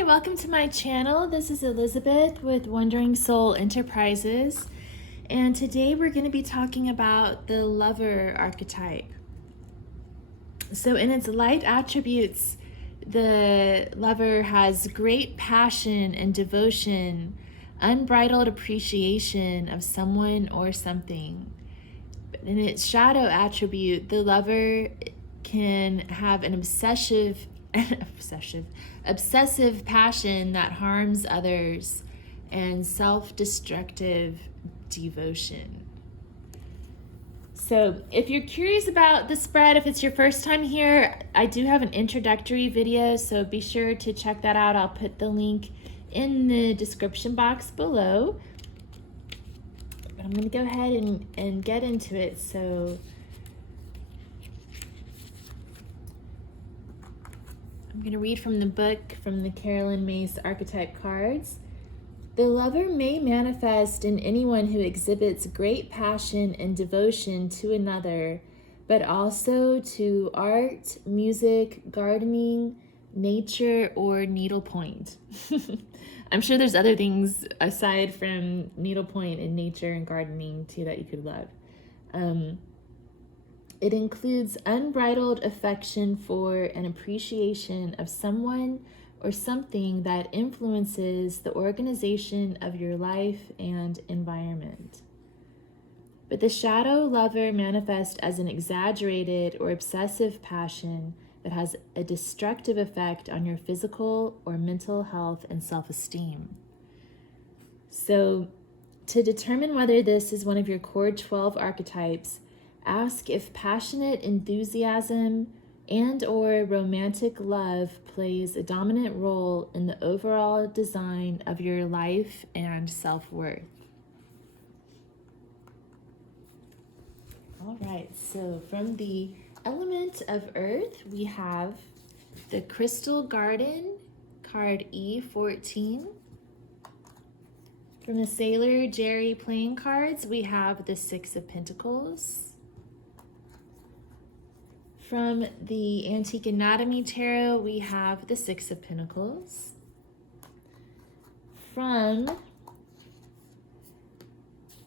Hi, welcome to my channel. This is Elizabeth with Wandering Soul Enterprises, and today we're going to be talking about the lover archetype. So in its light attributes, the lover has great passion and devotion, unbridled appreciation of someone or something. But in its shadow attribute, the lover can have an obsessive passion that harms others and self-destructive devotion. So if you're curious about the spread, if it's your first time here, I do have an introductory video, so be sure to check that out. I'll put the link in the description box below. But I'm going to go ahead and get into it. So I'm going to read from the book, from the Caroline Myss Archetype cards. The lover may manifest in anyone who exhibits great passion and devotion to another, but also to art, music, gardening, nature, or needlepoint. I'm sure there's other things aside from needlepoint and nature and gardening too that you could love. It includes unbridled affection for and appreciation of someone or something that influences the organization of your life and environment. But the shadow lover manifests as an exaggerated or obsessive passion that has a destructive effect on your physical or mental health and self-esteem. So, to determine whether this is one of your core 12 archetypes, ask if passionate enthusiasm and or romantic love plays a dominant role in the overall design of your life and self-worth. All right, so from the element of earth, we have the Crystal Garden, card E14. From the Sailor Jerry playing cards, we have the Six of Pentacles. From the Antique Anatomy Tarot, we have the Six of Pentacles. From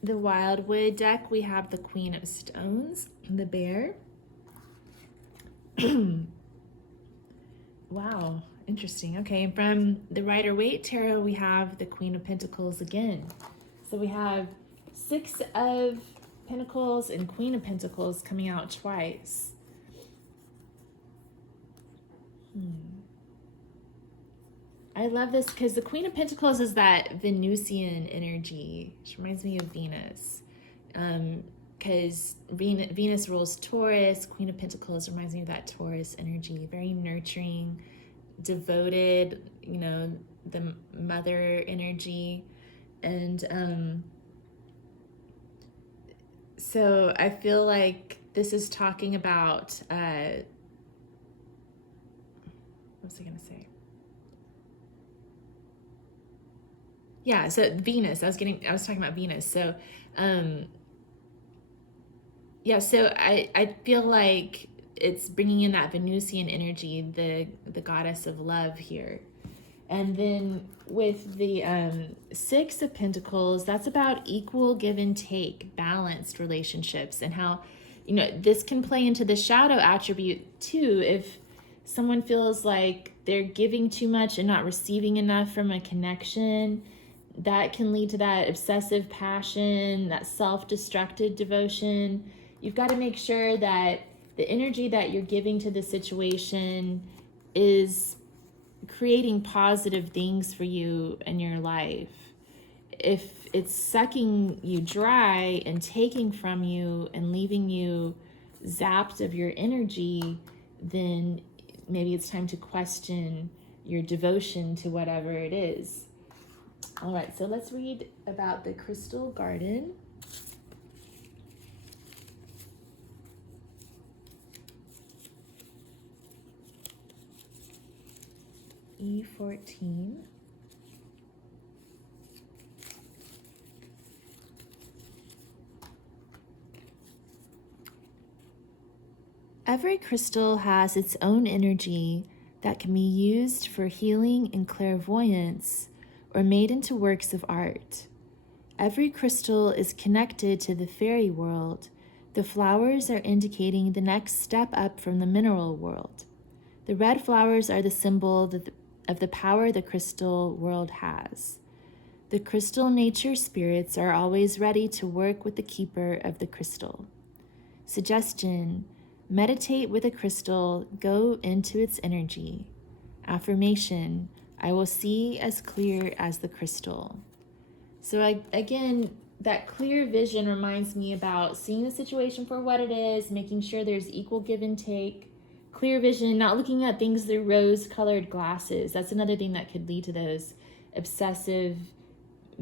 the Wildwood deck, we have the Queen of Stones, the Bear. Wow, interesting. Okay, and from the Rider Waite Tarot, we have the Queen of Pentacles again. So we have Six of Pentacles and Queen of Pentacles coming out twice. I love this because the Queen of Pentacles is that Venusian energy. She reminds me of Venus. Because Venus rules Taurus. Queen of Pentacles reminds me of that Taurus energy. Very nurturing, devoted, you know, the mother energy. And so I feel like this is talking about... what was I going to say? Yeah, so Venus, I was talking about Venus. So, yeah, so I feel like it's bringing in that Venusian energy, the goddess of love here. And then with the Six of Pentacles, that's about equal give and take, balanced relationships, and how, you know, this can play into the shadow attribute too. If someone feels like they're giving too much and not receiving enough from a connection, that can lead to that obsessive passion, that self-destructive devotion. You've got to make sure that the energy that you're giving to the situation is creating positive things for you in your life. If it's sucking you dry and taking from you and leaving you zapped of your energy, then maybe it's time to question your devotion to whatever it is. All right, so let's read about the Crystal Garden. E14. Every crystal has its own energy that can be used for healing and clairvoyance or made into works of art. Every crystal is connected to the fairy world. The flowers are indicating the next step up from the mineral world. The red flowers are the symbol of the power the crystal world has. The crystal nature spirits are always ready to work with the keeper of the crystal. Suggestion: meditate with a crystal, go into its energy. Affirmation: I will see as clear as the crystal. So again, that clear vision reminds me about seeing the situation for what it is, making sure there's equal give and take. Clear vision, not looking at things through rose-colored glasses. That's another thing that could lead to those obsessive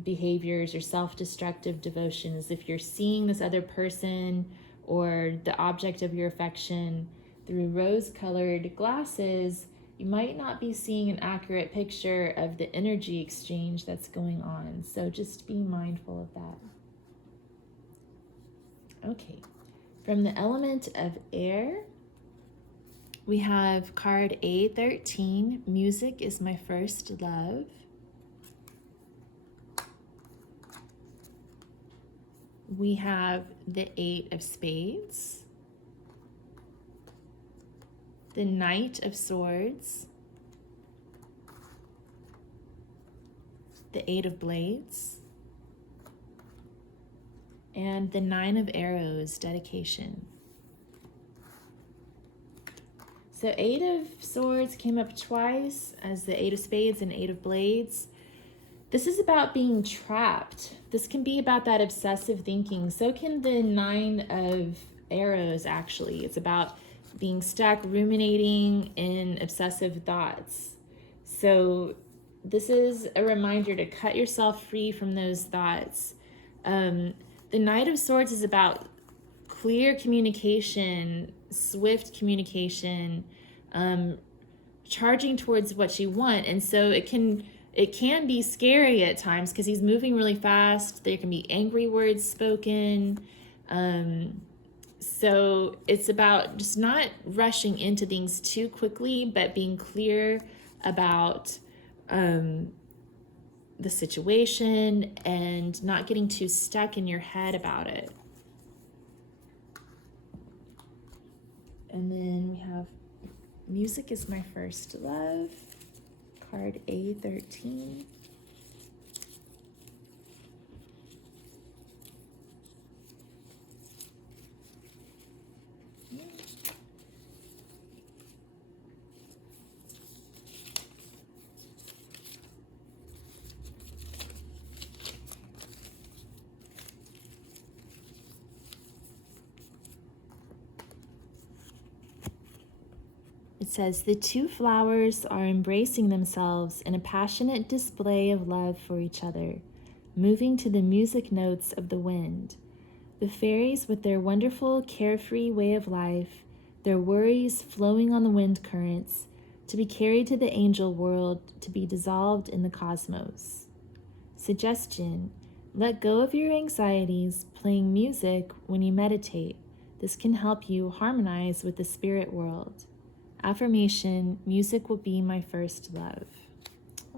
behaviors or self-destructive devotions. If you're seeing this other person or the object of your affection through rose-colored glasses, you might not be seeing an accurate picture of the energy exchange that's going on. So just be mindful of that. Okay, from the element of air, we have card A13, Music is My First Love. We have the 8 of Spades, the Knight of Swords, the 8 of Blades, and the 9 of Arrows, Dedication. So 8 of Swords came up twice as the 8 of Spades and 8 of Blades. This is about being trapped. This can be about that obsessive thinking. So can the 9 of Arrows, actually. It's about being stuck, ruminating in obsessive thoughts. So this is a reminder to cut yourself free from those thoughts. The Knight of Swords is about clear communication, swift communication, charging towards what you want. And so it can be scary at times because he's moving really fast. There can be angry words spoken. So it's about just not rushing into things too quickly, but being clear about the situation and not getting too stuck in your head about it. And then we have Music is My First Love, card A13. It says, the two flowers are embracing themselves in a passionate display of love for each other, moving to the music notes of the wind. The fairies, with their wonderful, carefree way of life, their worries flowing on the wind currents, to be carried to the angel world, to be dissolved in the cosmos. Suggestion: let go of your anxieties, playing music when you meditate. This can help you harmonize with the spirit world. Affirmation: music will be my first love.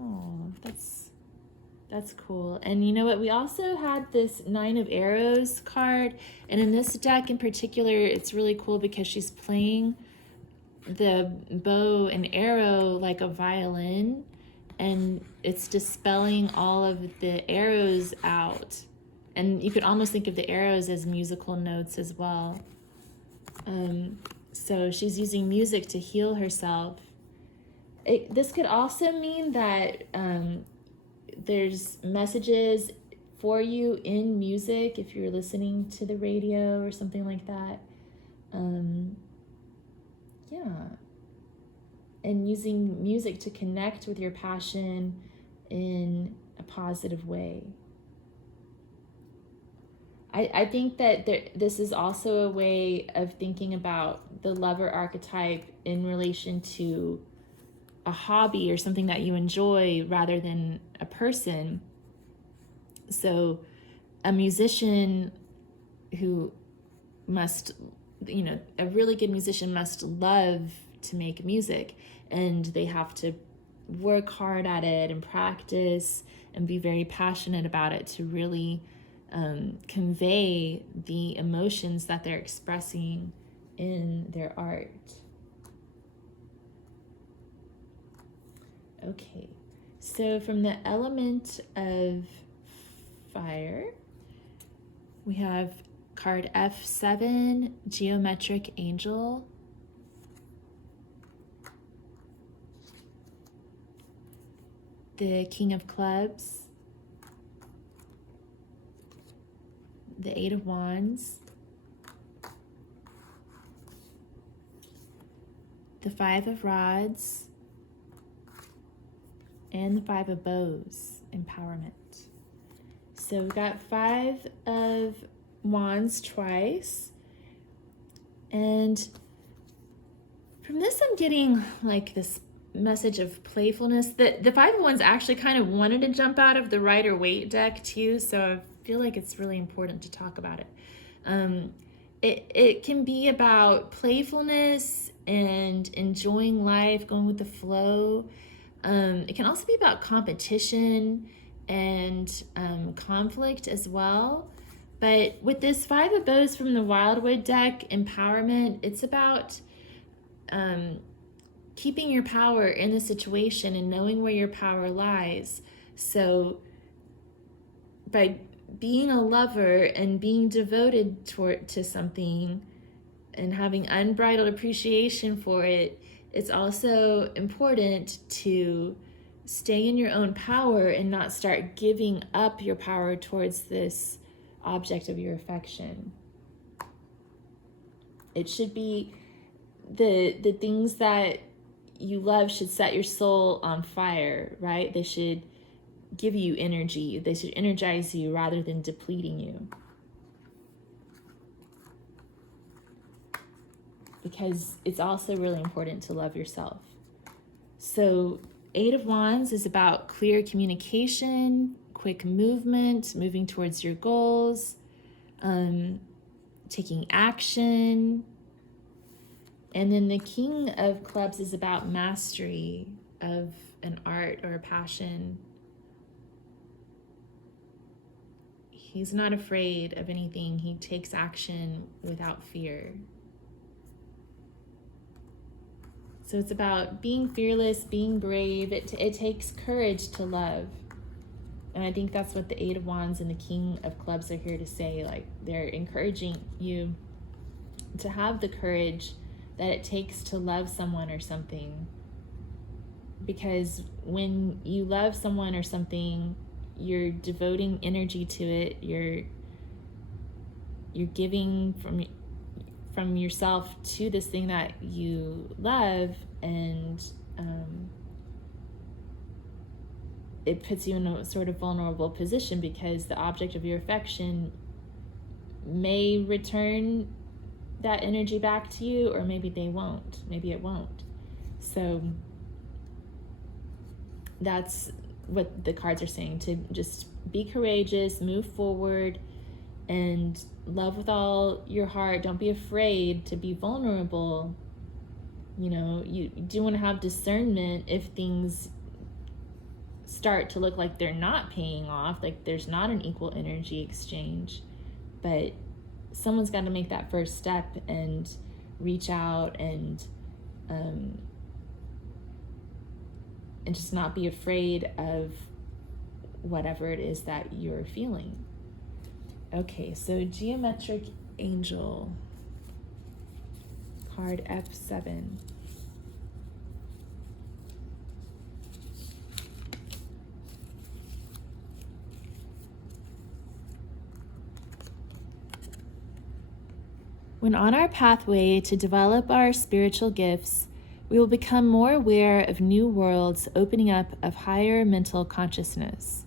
Oh, that's cool. And you know what? We also had this 9 of Arrows card. And in this deck in particular, it's really cool because she's playing the bow and arrow like a violin. And it's dispelling all of the arrows out. And you could almost think of the arrows as musical notes as well. So she's using music to heal herself. This could also mean that there's messages for you in music if you're listening to the radio or something like that. Yeah. And using music to connect with your passion in a positive way. I think that this is also a way of thinking about the lover archetype in relation to a hobby or something that you enjoy rather than a person. So a musician who must, a really good musician must love to make music. and they have to work hard at it and practice and be very passionate about it to really convey the emotions that they're expressing in their art. Okay, so from the element of fire, we have card F7, Geometric Angel. The King of Clubs, the Eight of Wands, the Five of Rods, and the Five of Bows, Empowerment. So we've got Five of Wands twice, and from this I'm getting like this message of playfulness. The Five of Wands actually kind of wanted to jump out of the Rider Waite deck too, so I feel like it's really important to talk about it. It can be about playfulness and enjoying life, going with the flow. It can also be about competition and conflict as well. But with this Five of Bows from the Wildwood deck, empowerment, it's about keeping your power in the situation and knowing where your power lies. So by being a lover and being devoted to something and having unbridled appreciation for it, it's also important to stay in your own power and not start giving up your power towards this object of your affection. It should be the things that you love should set your soul on fire, right? They should give you energy. They should energize you rather than depleting you. Because it's also really important to love yourself. So Eight of Wands is about clear communication, quick movement, moving towards your goals, taking action. And then the King of Clubs is about mastery of an art or a passion. He's not afraid of anything. He takes action without fear. So it's about being fearless, being brave. It takes courage to love. And I think that's what the Eight of Wands and the King of Clubs are here to say. Like, they're encouraging you to have the courage that it takes to love someone or something. Because when you love someone or something, you're devoting energy to it. You're giving from yourself to this thing that you love, and it puts you in a sort of vulnerable position because the object of your affection may return that energy back to you, or maybe they won't. Maybe it won't. So that's what the cards are saying, to just be courageous, move forward, and love with all your heart. Don't be afraid to be vulnerable. You know, you do want to have discernment if things start to look like they're not paying off, like there's not an equal energy exchange. But someone's got to make that first step and reach out and just not be afraid of whatever it is that you're feeling. Okay, so Geometric Angel, card F7. When on our pathway to develop our spiritual gifts, we will become more aware of new worlds opening up of higher mental consciousness.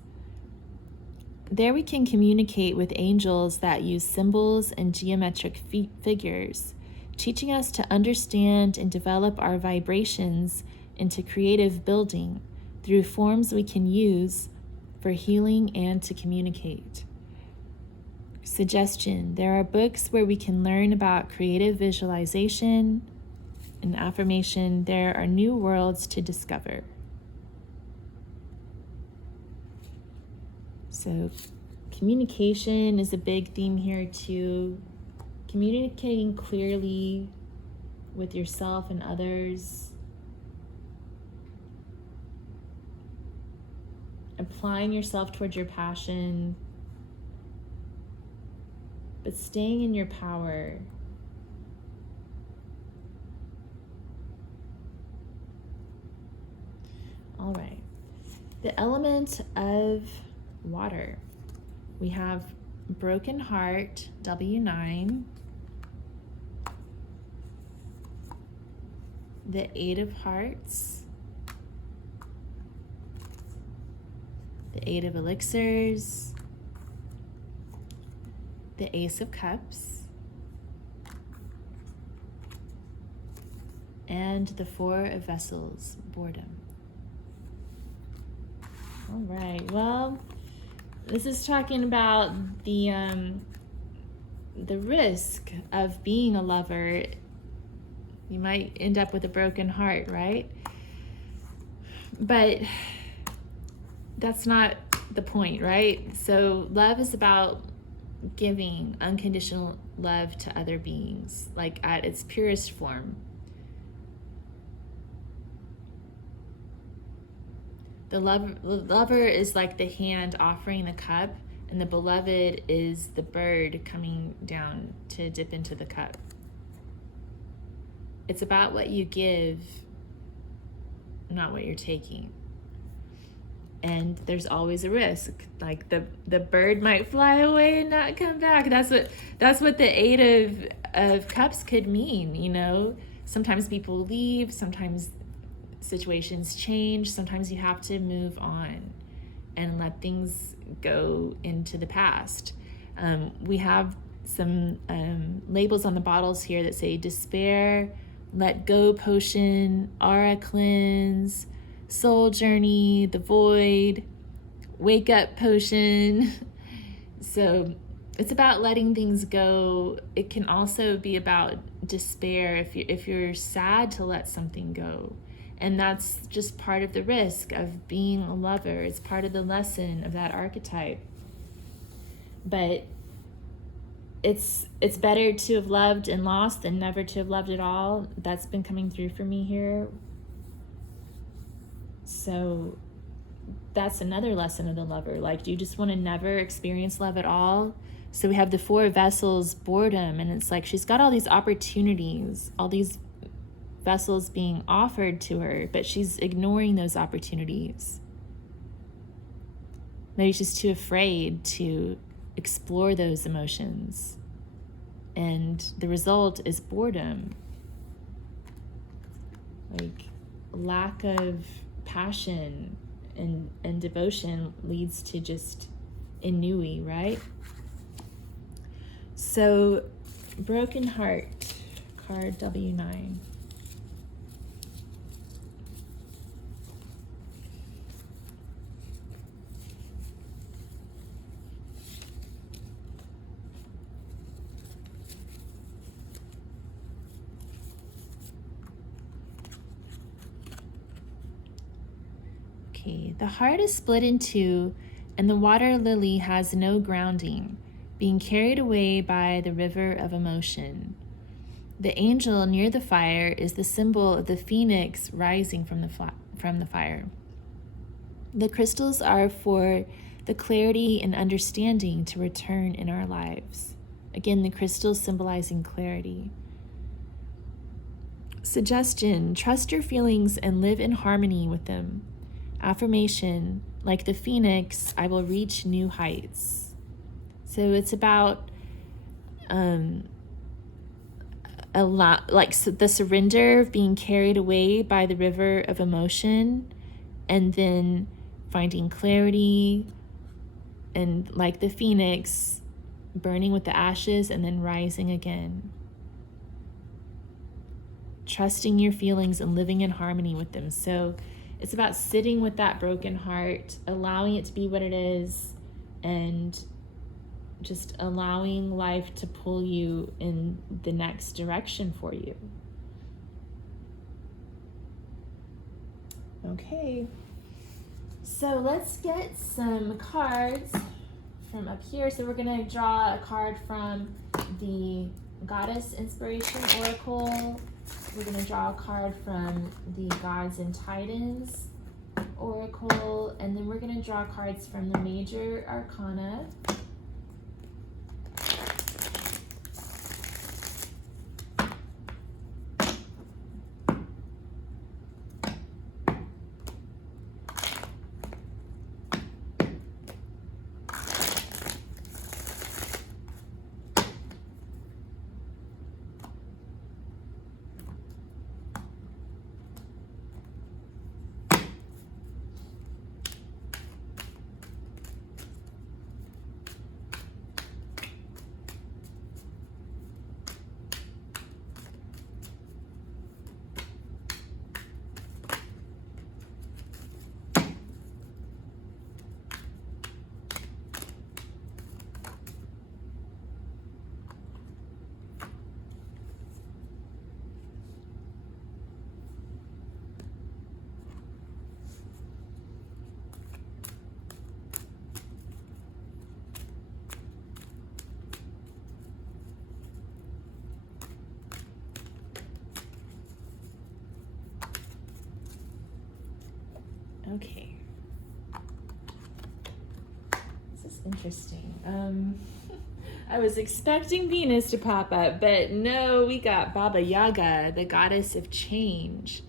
There we can communicate with angels that use symbols and geometric figures, teaching us to understand and develop our vibrations into creative building through forms we can use for healing and to communicate. Suggestion: there are books where we can learn about creative visualization, An affirmation, there are new worlds to discover. So communication is a big theme here too. Communicating clearly with yourself and others. Applying yourself towards your passion, but staying in your power. All right. The element of water. We have broken heart, W9. The 8 of hearts. The 8 of elixirs. The Ace of Cups. And the 4 of vessels, boredom. All right, well, this is talking about the risk of being a lover. You might end up with a broken heart, right? But that's not the point, right? So love is about giving unconditional love to other beings, like at its purest form. The lover is like the hand offering the cup, and the beloved is the bird coming down to dip into the cup. It's about what you give, not what you're taking. And there's always a risk. Like the bird might fly away and not come back. That's what the 8 of cups could mean, you know. Sometimes people leave, sometimes situations change, sometimes you have to move on and let things go into the past. We have some labels on the bottles here that say despair, let go potion, aura cleanse, soul journey, the void, wake up potion. So it's about letting things go. It can also be about despair if you're sad to let something go. And that's just part of the risk of being a lover. It's part of the lesson of that archetype. But it's better to have loved and lost than never to have loved at all. That's been coming through for me here. So that's another lesson of the lover. Like, do you just want to never experience love at all? So we have the 4 vessels, boredom, and it's like she's got all these opportunities, all these vessels being offered to her, but she's ignoring those opportunities. Maybe she's too afraid to explore those emotions. And the result is boredom. Like, lack of passion and devotion leads to just ennui, right? So, broken heart, card W9. The heart is split in two, and the water lily has no grounding, being carried away by the river of emotion. The angel near the fire is the symbol of the phoenix rising from the fire. The crystals are for the clarity and understanding to return in our lives. Again, the crystals symbolizing clarity. Suggestion: trust your feelings and live in harmony with them. Affirmation: like the phoenix, I will reach new heights. So it's about the surrender of being carried away by the river of emotion, and then finding clarity, and like the phoenix, burning with the ashes and then rising again. Trusting your feelings and living in harmony with them. So it's about sitting with that broken heart, allowing it to be what it is, and just allowing life to pull you in the next direction for you. Okay, so let's get some cards from up here. So we're going to draw a card from the Goddess Inspiration Oracle. We're going to draw a card from the Gods and Titans Oracle, and then we're going to draw cards from the Major Arcana. Okay. This is interesting. I was expecting Venus to pop up, but no, we got Baba Yaga, the goddess of change.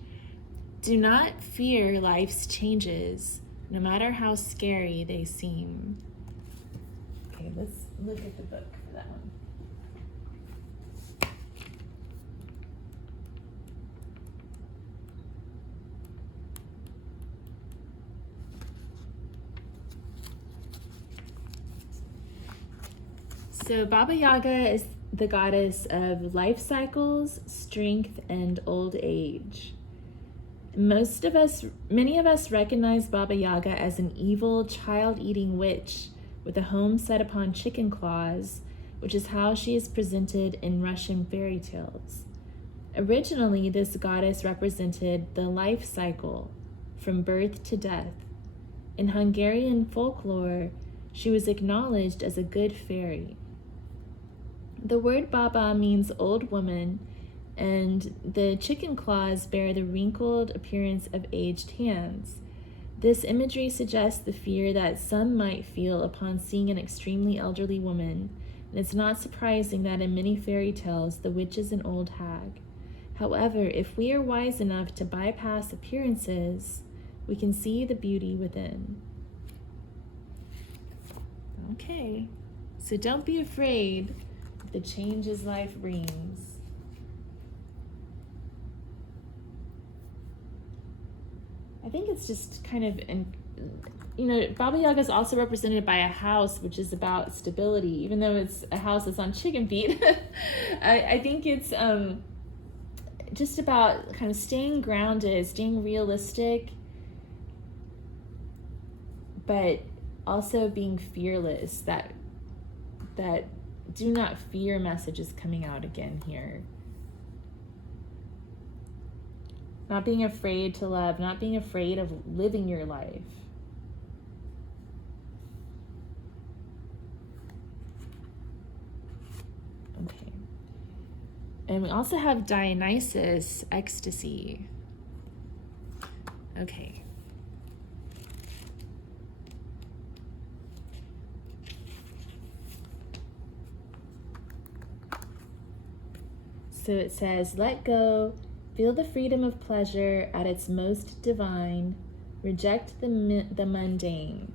Do not fear life's changes, no matter how scary they seem. Okay, let's look at the book for that one. So Baba Yaga is the goddess of life cycles, strength, and old age. Many of us recognize Baba Yaga as an evil, child-eating witch with a home set upon chicken claws, which is how she is presented in Russian fairy tales. Originally, this goddess represented the life cycle, from birth to death. In Hungarian folklore, she was acknowledged as a good fairy. The word Baba means old woman, and the chicken claws bear the wrinkled appearance of aged hands. This imagery suggests the fear that some might feel upon seeing an extremely elderly woman, and it's not surprising that in many fairy tales the witch is an old hag. However, if we are wise enough to bypass appearances, we can see the beauty within. Okay, so don't be afraid of the changes life brings. I think it's just kind of, Baba Yaga is also represented by a house, which is about stability, even though it's a house that's on chicken feet. I think it's just about kind of staying grounded, staying realistic, but also being fearless. That do not fear message is coming out again here. Not being afraid to love, not being afraid of living your life. Okay. And we also have Dionysus, ecstasy. Okay. So it says, let go. Feel the freedom of pleasure at its most divine. Reject the mundane.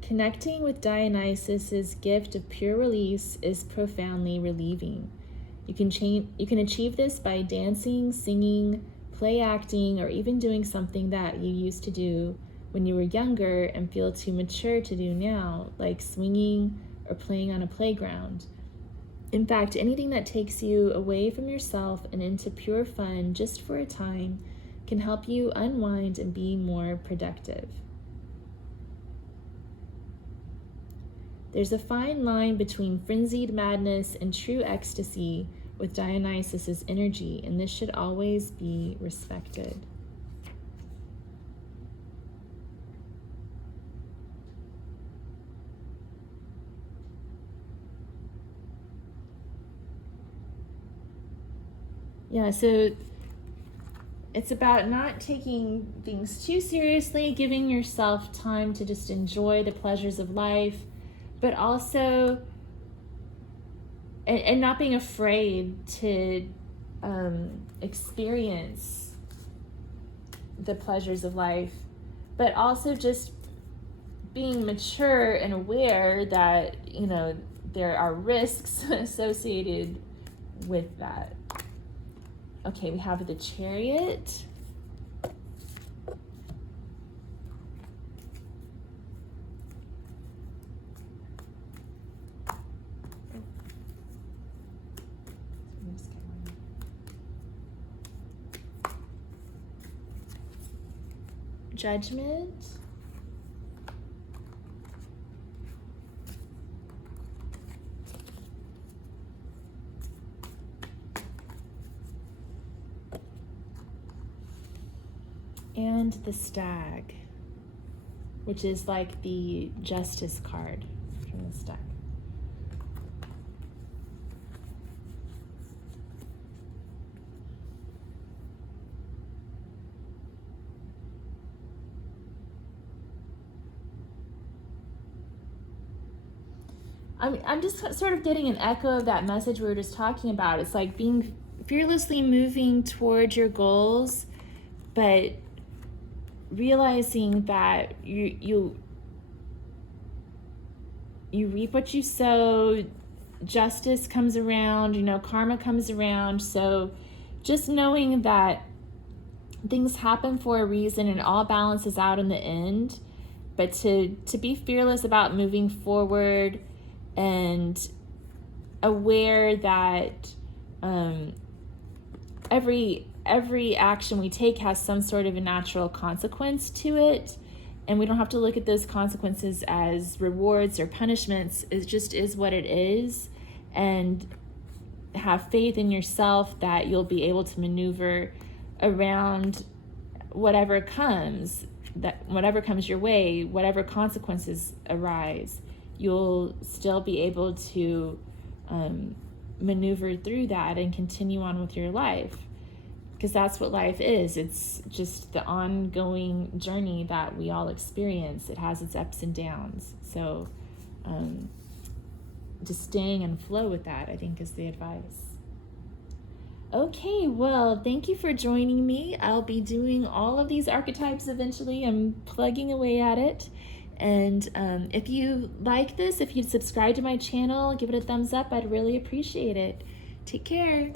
Connecting with Dionysus's gift of pure release is profoundly relieving. You can achieve this by dancing, singing, play acting, or even doing something that you used to do when you were younger and feel too mature to do now, like swinging or playing on a playground. In fact, anything that takes you away from yourself and into pure fun just for a time can help you unwind and be more productive. There's a fine line between frenzied madness and true ecstasy with Dionysus's energy, and this should always be respected. Yeah, so it's about not taking things too seriously, giving yourself time to just enjoy the pleasures of life, but also, and not being afraid to experience the pleasures of life, but also just being mature and aware that, you know, there are risks associated with that. Okay, we have the Chariot. Judgment. And the Stag, which is like the Justice card from the Stag. I'm just sort of getting an echo of that message we were just talking about. It's like being fearlessly moving towards your goals, but realizing that you reap what you sow. Justice comes around, you know, karma comes around. So just knowing that things happen for a reason and all balances out in the end, but to be fearless about moving forward and aware that every action we take has some sort of a natural consequence to it, and we don't have to look at those consequences as rewards or punishments. It just is what it is, and have faith in yourself that you'll be able to maneuver around whatever comes your way, whatever consequences arise. You'll still be able to maneuver through that and continue on with your life, because that's what life is. It's just the ongoing journey that we all experience. It has its ups and downs. So just staying in flow with that, I think, is the advice. Okay, well, thank you for joining me. I'll be doing all of these archetypes eventually. I'm plugging away at it. And if you like this, if you'd subscribe to my channel, give it a thumbs up, I'd really appreciate it. Take care.